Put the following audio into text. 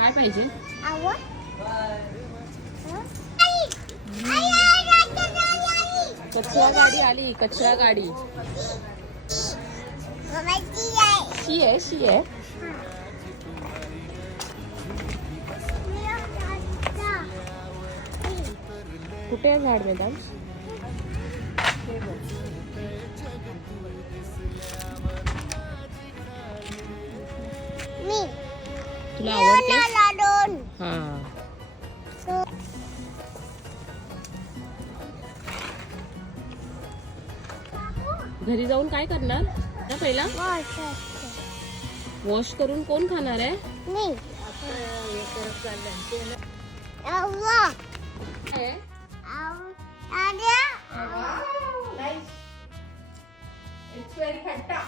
काय पाहिजे? कचरा गाडी आली, कचरा गाडी. शी आहे, शी आहे. कुठे आहे झाड मॅडम? तुला आवडते? हा. घरी जाऊन काय करणार ना? पहिला वॉश करून कोण खाणार आहे? It's very Khatta.